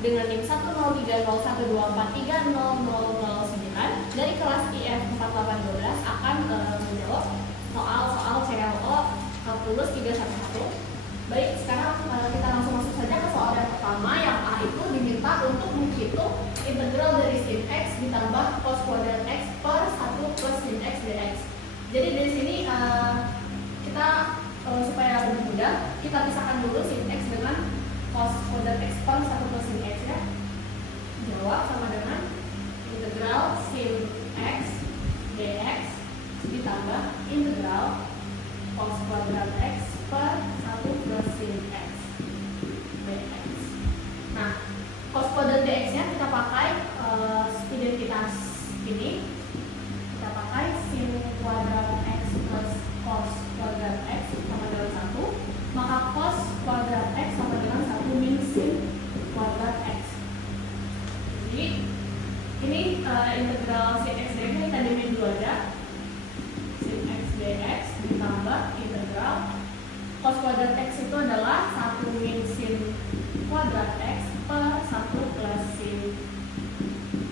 dengan NIM 1030124300009 dari kelas IF 4812 akan menjawab soal-soal CLO Kalkulus 311. Baik, sekarang kita langsung masuk saja ke soal yang pertama, yang A itu diminta untuk menghitung integral dari sin X ditambah cos kuadrat X per 1 plus sin X dx. Jadi dari sini kita supaya lebih mudah, kita pisahkan dulu sin X dengan cos kuadrat X per 1 plus sin X ya. Jawab sama dengan integral sin X dx ditambah integral cos kuadrat X per 1 plus sin X dx. Nah, cos kuadrat dx nya kita pakai identitas ini, kita pakai sin kuadrat X plus cos kuadrat X sama dengan 1, maka cos kuadrat X sama dengan 1 min sin kuadrat X. Jadi ini integral sin X dx ini kita dimin dulu aja, sin X dx ditambah integral cos kuadrat X itu adalah 1 min sin kuadrat X per 1 plus sin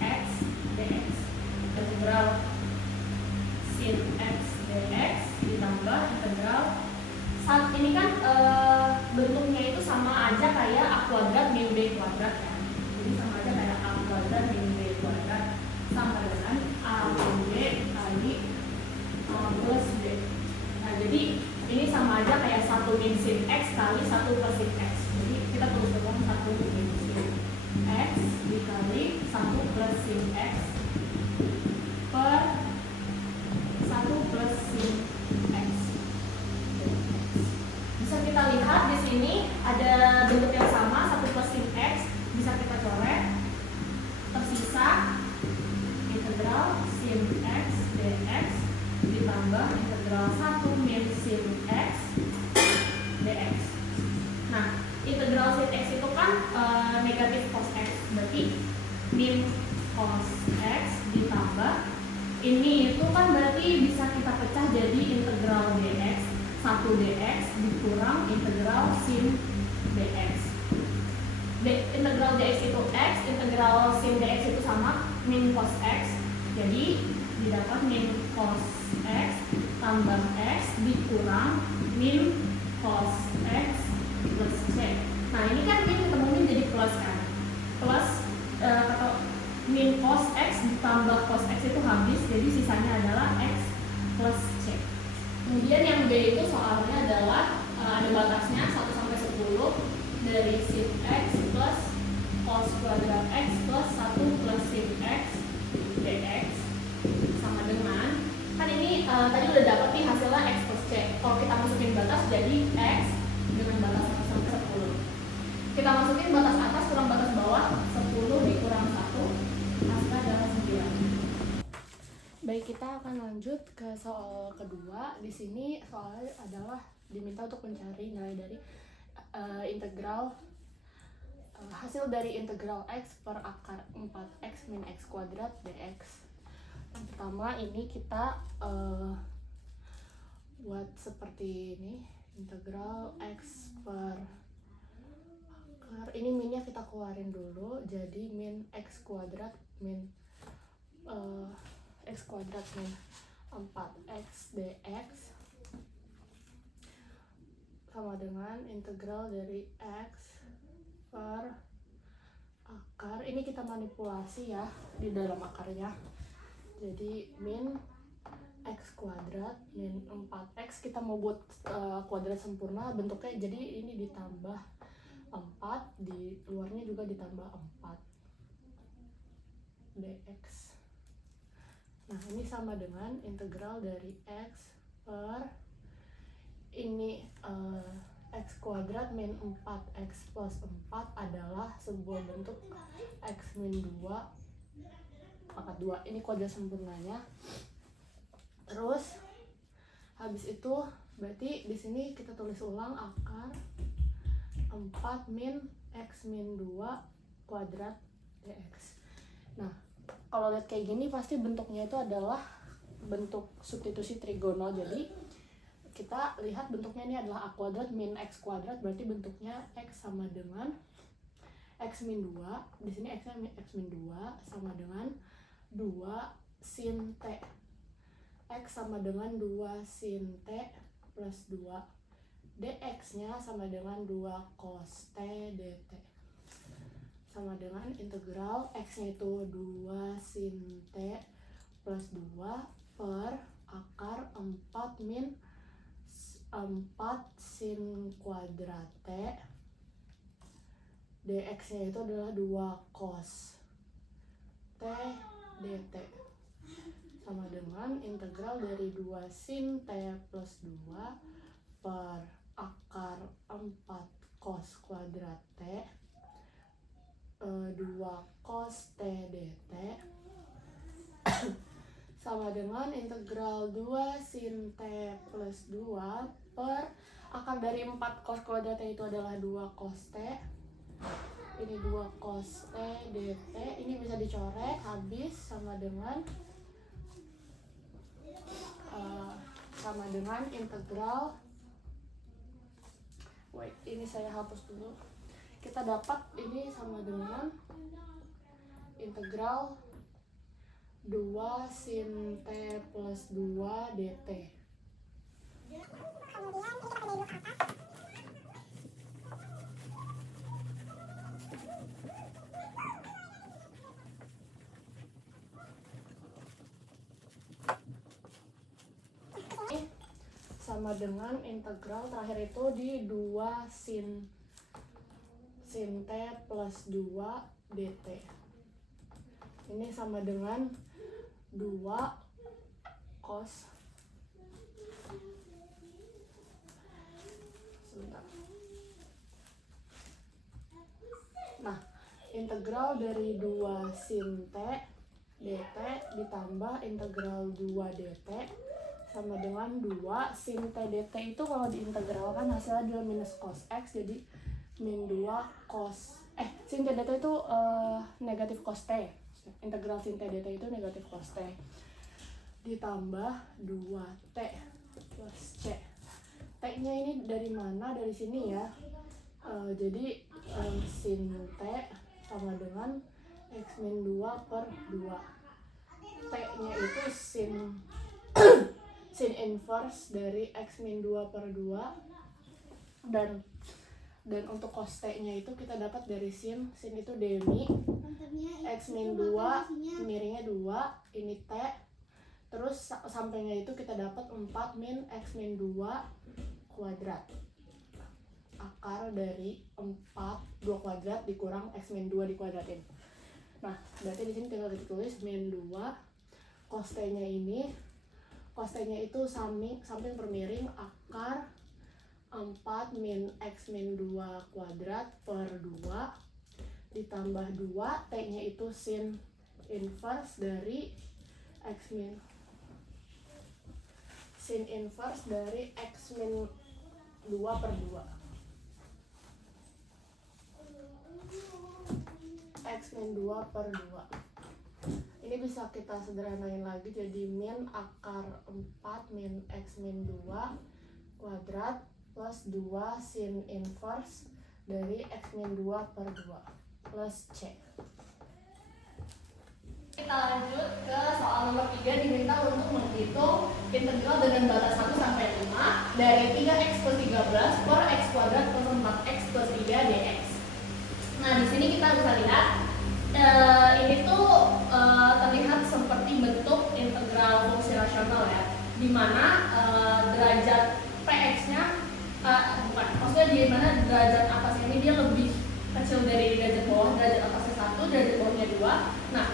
X dx. Integral sin X dx ditambah integral saat ini kan bentuknya itu sama aja kayak A kuadrat min B kuadrat ya. Jadi sama aja kayak A kuadrat min B kuadrat sama dengan A min B kali A plus B. Nah, jadi ini sama aja kayak 1 min sin X kali 1 plus sin X. Jadi kita tulis dulu 1 min sin X dikali 1 plus sin X per 1 plus sin X. Bisa kita lihat di sini ada bentuk yang sama, 1 plus sin X bisa kita coret. Tersisa integral sin X dx ditambah integral 1 min sin X dx. Nah, integral sin X itu kan negatif cos X, berarti min cos X ditambah ini itu kan berarti bisa kita pecah jadi integral dx 1 dx dikurang integral sin dx. Integral dx itu x, integral sin dx itu sama min cos x, jadi didapat min cos x tambah x dikurang min cos x plus c. Nah, ini kan min ketemu min jadi plus kan, plus atau min cos x ditambah cos x itu habis, jadi sisanya adalah x plus c. Kemudian yang B itu soalnya adalah ada batasnya 1 sampai 10 dari sin x plus cos kuadrat x plus 1 plus sin x dx sama dengan, kan ini tadi udah dapat nih hasilnya x plus c. Kalau kita masukin batas jadi x dengan batas 1 sampai 10. Kita masukin batas atas kurang batas bawah, 10 dikurang 1 hasilnya adalah 9. Baik, kita akan lanjut ke soal kedua. Di sini soalnya adalah diminta untuk mencari nilai dari integral hasil dari integral x per akar 4x min x kuadrat dx. Yang pertama ini kita buat seperti ini, integral x per akar, ini minnya kita keluarin dulu, jadi min x kuadrat min x kuadrat min 4x dx sama dengan integral dari x per akar, ini kita manipulasi ya di dalam akarnya, jadi min x kuadrat min 4x, kita mau buat kuadrat sempurna bentuknya, jadi ini ditambah 4, di luarnya juga ditambah 4 dx. Nah, ini sama dengan integral dari x per ini x kuadrat min 4x plus 4 adalah sebuah bentuk x min 2 pangkat 2, ini kuadrat sempurnanya. Terus habis itu berarti di sini kita tulis ulang akar 4 min x min 2 kuadrat dx. Nah, kalau lihat kayak gini pasti bentuknya itu adalah bentuk substitusi trigonal. Jadi kita lihat bentuknya ini adalah a kuadrat min x kuadrat, berarti bentuknya x sama dengan X min 2, di sini X min 2 sama dengan 2 sin T. X sama dengan 2 sin T plus 2. dx-nya sama dengan 2 cos T dt. Sama dengan integral X-nya itu 2 sin T plus 2 per akar 4 min 4 sin kuadrat T. dx-nya itu adalah 2 cos T dt. Sama dengan integral dari 2 sin T plus 2 per akar 4 cos kuadrat T 2 cos T dt sama dengan integral 2 sin T plus 2 per akar dari 4 cos kuadrat T itu adalah 2 cos T. Ini 2 cos T dt, ini bisa dicoret habis sama dengan integral, ini saya hapus dulu. Kita dapat ini sama dengan integral 2 sin T plus 2 dt. Sama dengan integral terakhir itu di 2 sin T plus 2 dt. Ini sama dengan 2 cos. Sebentar. Nah, integral dari 2 sin T dt ditambah integral 2 dt sama dengan 2 sin T dt itu kalau diintegralkan hasilnya adalah minus cos X, jadi min 2 cos sin T dt itu negatif cos T. Integral sin T dt itu negatif cos T ditambah 2T plus C. T-nya ini dari mana? Dari sini ya. Jadi sin T sama dengan X min 2 per 2. T-nya itu sin inverse dari X min 2 per 2 dan untuk cos T-nya itu kita dapat dari sin itu demi X min 2 miringnya 2, ini T, terus sampingnya itu kita dapat 4 min X min 2 kuadrat, akar dari 2 kuadrat dikurang X min 2 dikuadratin. Nah, berarti di sini tinggal ditulis min 2 cos T-nya ini, cos T-nya itu samping per miring akar 4 min X min 2 kuadrat per 2 ditambah 2, T-nya itu sin inverse dari X min X min 2 per 2. X min 2 per 2. Ini bisa kita sederhanain lagi jadi min akar 4 min X min 2 kuadrat plus 2 sin inverse dari X min 2 per 2 plus C. Kita lanjut ke soal nomor 3, diminta untuk menghitung integral dengan batas 1 sampai 5 dari 3x plus 13 per x kuadrat plus 4x plus 3 dx. Nah, di sini kita bisa lihat ini tuh terlihat seperti bentuk integral fungsi rasional ya, di mana derajat px-nya maksudnya di mana derajat atasnya ini dia lebih kecil dari derajat bawah, derajat atasnya 1, derajat bawahnya 2. Nah,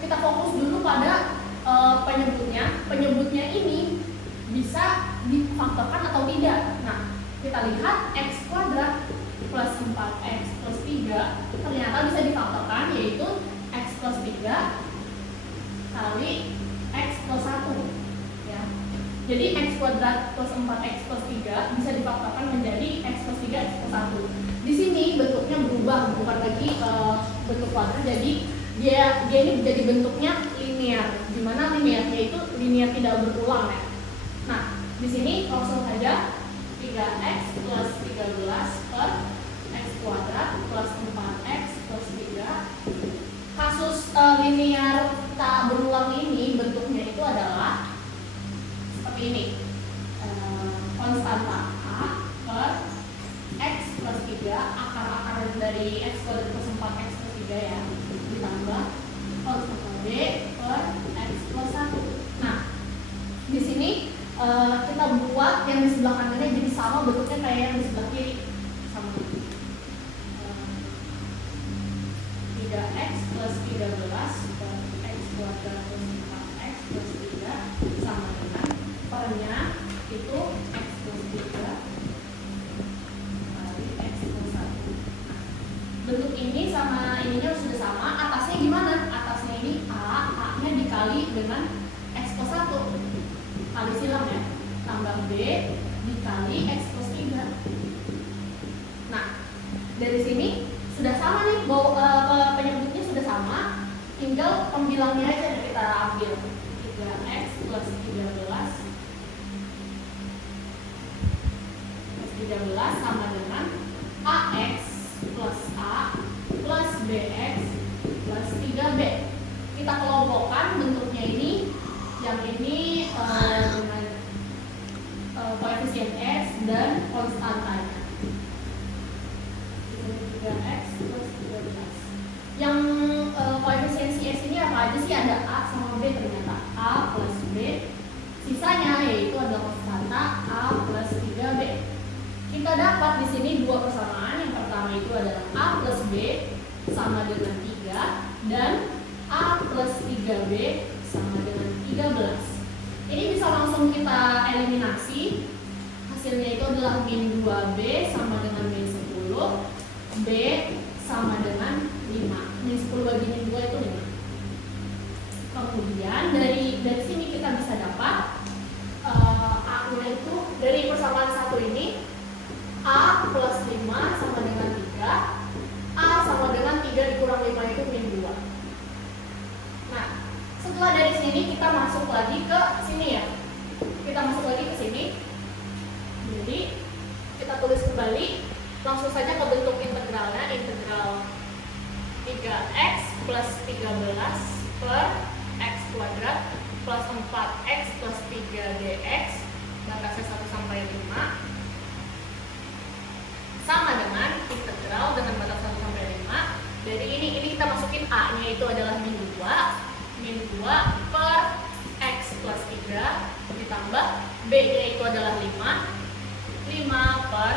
kita fokus dulu pada penyebutnya ini bisa difaktorkan atau tidak. Nah, kita lihat x kuadrat plus 4x plus 3 ternyata bisa difaktorkan, yaitu x plus 3 kali x plus 1 ya. Jadi x kuadrat plus 4x plus 3 bisa difaktorkan menjadi x plus 3 x plus 1. Di sini bentuknya berubah, bukan lagi bentuk kuadrat, jadi dia ini jadi bentuknya linear, di mana linearnya itu linear tidak berulang ya. Nah, di sini langsung saja 3x plus 13 per x kuadrat plus 4x linear tak berulang ini bentuknya itu adalah seperti ini. Konstanta A per X plus 3, akar-akar dari X kuadrat plus 4 X plus 3 ya, ditambah konstanta B per X plus 1. Nah, di sini kita buat yang di sebelah kanannya jadi sama bentuknya kayak yang di sebelah kiri. Sama 3X plus 13 per X kuadrat plus 4X plus 3 sama dengan pernya itu X plus 3 kali X plus 1. Bentuk ini sama ininya sudah sama. Atasnya gimana? Atasnya ini A-nya dikali dengan X plus 1 kali silang ya, tambah B dikali X plus 3. Nah, dari sini sudah sama nih, penyebutnya sudah sama, tinggal pembilangnya aja yang kita ambil. 3X plus 13 sama dengan AX plus A plus BX plus 3B. Kita kelompokkan bentuknya ini, yang ini dengan koefisien X dan konstantanya. 3X plus 13. Yang koefisien si X ini apa aja sih? Ada A sama B ternyata. A plus B. Sisanya yaitu ada konstanta A plus 3B. Kita dapat di sini dua persamaan. Yang pertama itu adalah A plus B sama dengan 3 dan A plus 3B sama dengan 13. Ini bisa langsung kita eliminasi. Hasilnya itu adalah min 2B sama dengan min 10. B sama dengan 5. Min 10 bagi min 2 itu 5. Kemudian dari sini kita bisa dapat A-nya itu dari persamaan satu ini, A plus 5 sama dengan 3. A sama dengan 3 dikurang 5 itu min 2. Nah, setelah dari sini kita masuk lagi ke sini ya. Kita masuk lagi ke sini. Jadi kita tulis kembali, langsung saja ke bentuk integralnya. Integral 3x plus 13 per x kuadrat plus 4x plus 3 dx batasnya 1 sampai 5 sama dengan integral dengan batas 1 sampai 5. Dari ini kita masukin A nya itu adalah min 2 per x plus 3 ditambah B nya itu adalah 5 per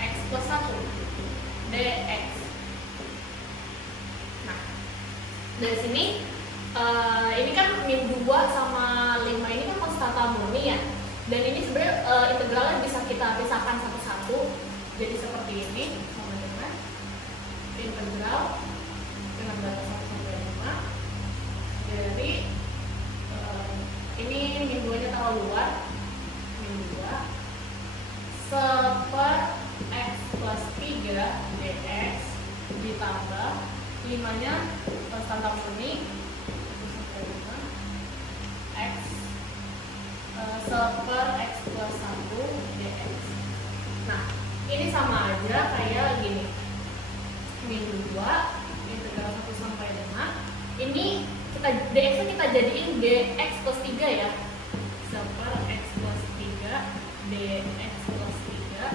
x plus 1 dx. Nah, dari sini ini kan min 2 sama 5 ini kan konstanta murni ya, dan ini sebenarnya integralnya bisa kita pisahkan satu-satu. Jadi seperti ini sama dengan integral dengan batas 1 sampai 5 dari ini min 2 nya terlalu luar, min 2 seper x plus 3 dx ditambah 5 nya konstanta murni x seper x plus 1 dx. Nah, ini sama aja kayak gini, min 2 integral 1 sampai 5. Ini kita dx nya kita jadiin dx plus 3 ya, seper x plus 3 dx plus 3.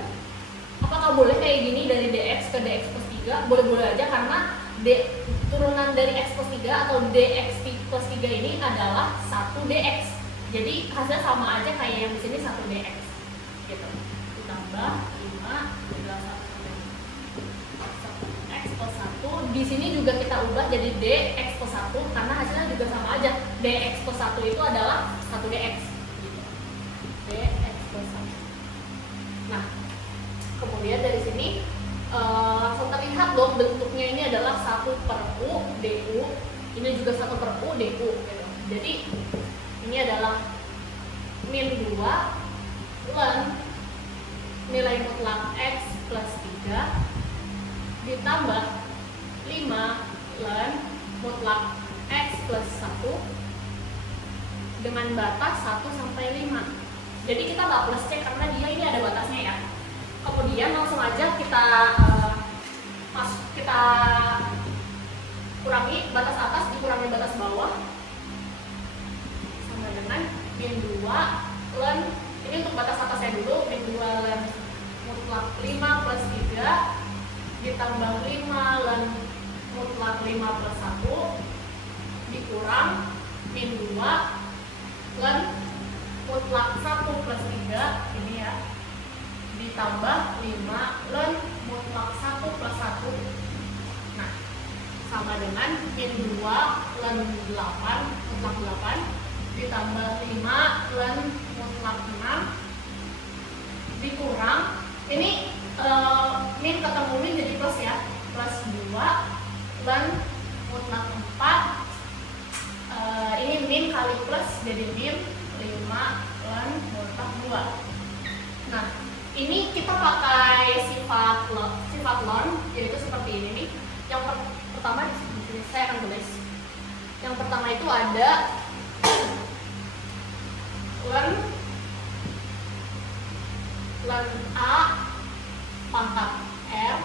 Apakah boleh kayak gini dari dx ke dx plus 3? Boleh-boleh aja, karena turunan dari x plus 3 atau dx plus 3 ini adalah 1 dx. Jadi hasilnya sama aja kayak yang di sini 1 dx gitu. Ditambah 5 integral 1 sampai 5 x plus 1. Di sini juga kita ubah jadi dx plus 1 karena hasilnya juga sama aja. Dx plus 1 itu adalah 1 dx gitu. Dx plus 1. Nah, kemudian dari sini langsung terlihat dong bentuknya ini adalah 1 per U du, ini juga 1 per U du gitu. Jadi ini adalah min 2 ln nilai mutlak x plus 3 ditambah 5 ln mutlak x plus 1 dengan batas 1 sampai 5. Jadi kita nggak plus C karena dia ini ada batasnya ya. Kemudian langsung aja kita kurangi batas atas dikurangi batas bawah sama dengan min 2 ln, ini untuk batas atasnya dulu, min 2 ln mutlak 5 plus 3 ditambah 5 ln mutlak 5 plus 1 dikurang min 2 ln mutlak 1 plus 3 ini ya, ditambah 5 ln mutlak 1 plus 1. Nah, sama dengan min 2 ln 8 mutlak 8 ditambah 5 ln mutlak 6 dikurang ini min ketemu min jadi plus ya, plus 2 ln mutlak 4 ini min kali plus jadi min 5 ln mutlak 2. Nah, ini kita pakai sifat ln, yaitu seperti ini nih. Yang pertama di sini saya akan tulis. Yang pertama itu ada ln A pangkat R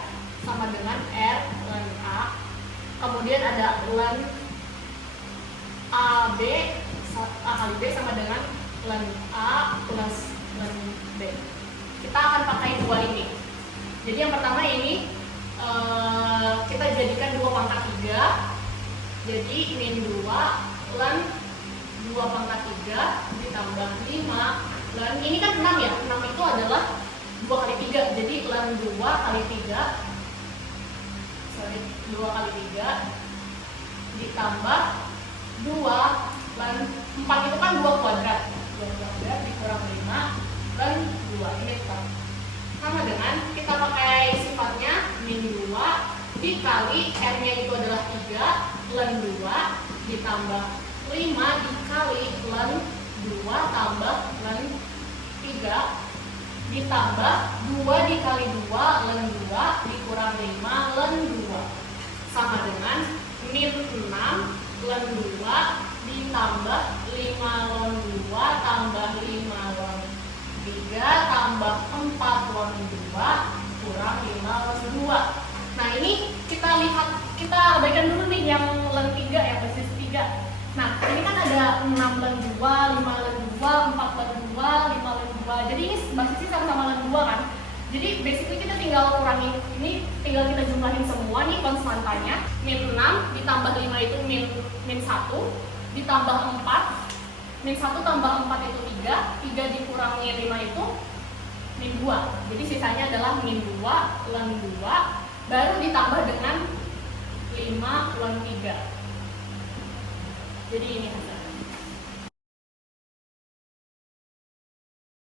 sama dengan R ln A. Kemudian ada ln AB A kali B sama dengan ln A plus ln B. Kita akan pakai dua ini. Jadi yang pertama ini kita jadikan 2 pangkat 3. Jadi min 2 ln 2 pangkat 3 ditambah 5 ln, ini kan 6 ya, 6 itu adalah 2 kali 3, jadi ln 2 kali 3 sorry 2 kali 3 ditambah 2 ln 4 itu kan 2 kuadrat dikurang 5 ln 2, ini tetap sama dengan kita pakai sifatnya min 2 dikali R nya itu adalah 3 ln 2 ditambah 5 dikali ln 2 tambah ln 3 ditambah 2 dikali 2 ln 2 dikurang 5 ln 2 sama dengan min 6 ln 2 ditambah 5 ln 2 tambah 5 ln 3 tambah 4 ln 2 kurang 5 ln 2. Nah, ini kita lihat, kita abaikan dulu nih yang ln 3 ya, basis 3. Nah, ini kan ada 6 ln 2, 5 ln 2, 4 ln 2, 5 ln 2. Jadi ini basisnya sama-sama ln 2 kan. Jadi basically kita tinggal kurangin, ini tinggal kita jumlahin semua nih konstantanya. Min 6 ditambah 5 itu min 1 ditambah 4. Min 1 tambah 4 itu 3. 3 dikurangi 5 itu min 2. Jadi sisanya adalah min 2 ln 2 baru ditambah dengan 5 ln 3. Jadi ini hasilnya.